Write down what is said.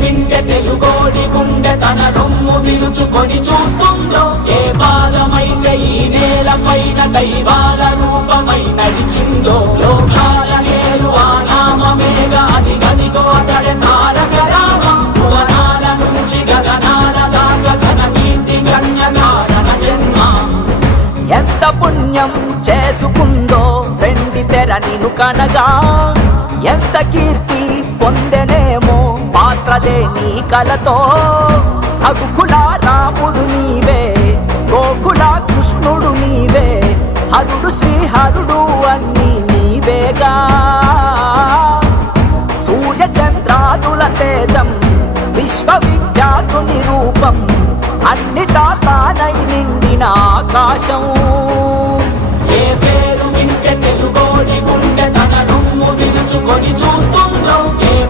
వింటే తెలుగోడి గుండె తన రొమ్ము విరుచుకొని చూస్తుందో, ఏ పాదమైతే ఈ నేల పైన దైవాల రూపమై నడిచిందో, లోకాల నేరు ఆ నామమేగా అది గదిగో అతడే తారక రామం. భువనాల నుంచి గగనాల దాకా ఘన కీర్తి గణ్య కారణ జన్మ. ఎంత పుణ్యం చేసుకుందో వెండి తెర నిను కనగా, ఎంత కీర్తి పొందెనేమో పాత్రలే నీ కలతో. రఘుకుల రాముడు నీవే, గోకుల కృష్ణుడు నీవే, హరుడు శ్రీహరుడు అన్నీ నీవేగా. సూర్య చంద్రాదుల తేజం విశ్వవిఖ్యాతుని రూపం, అన్నిటా తానై నిండిన ఆకాశం. ఏ పేరు వింటే తెలుగోడి గుండె తన రొమ్ము విరుచుకొని చూస్తుందో,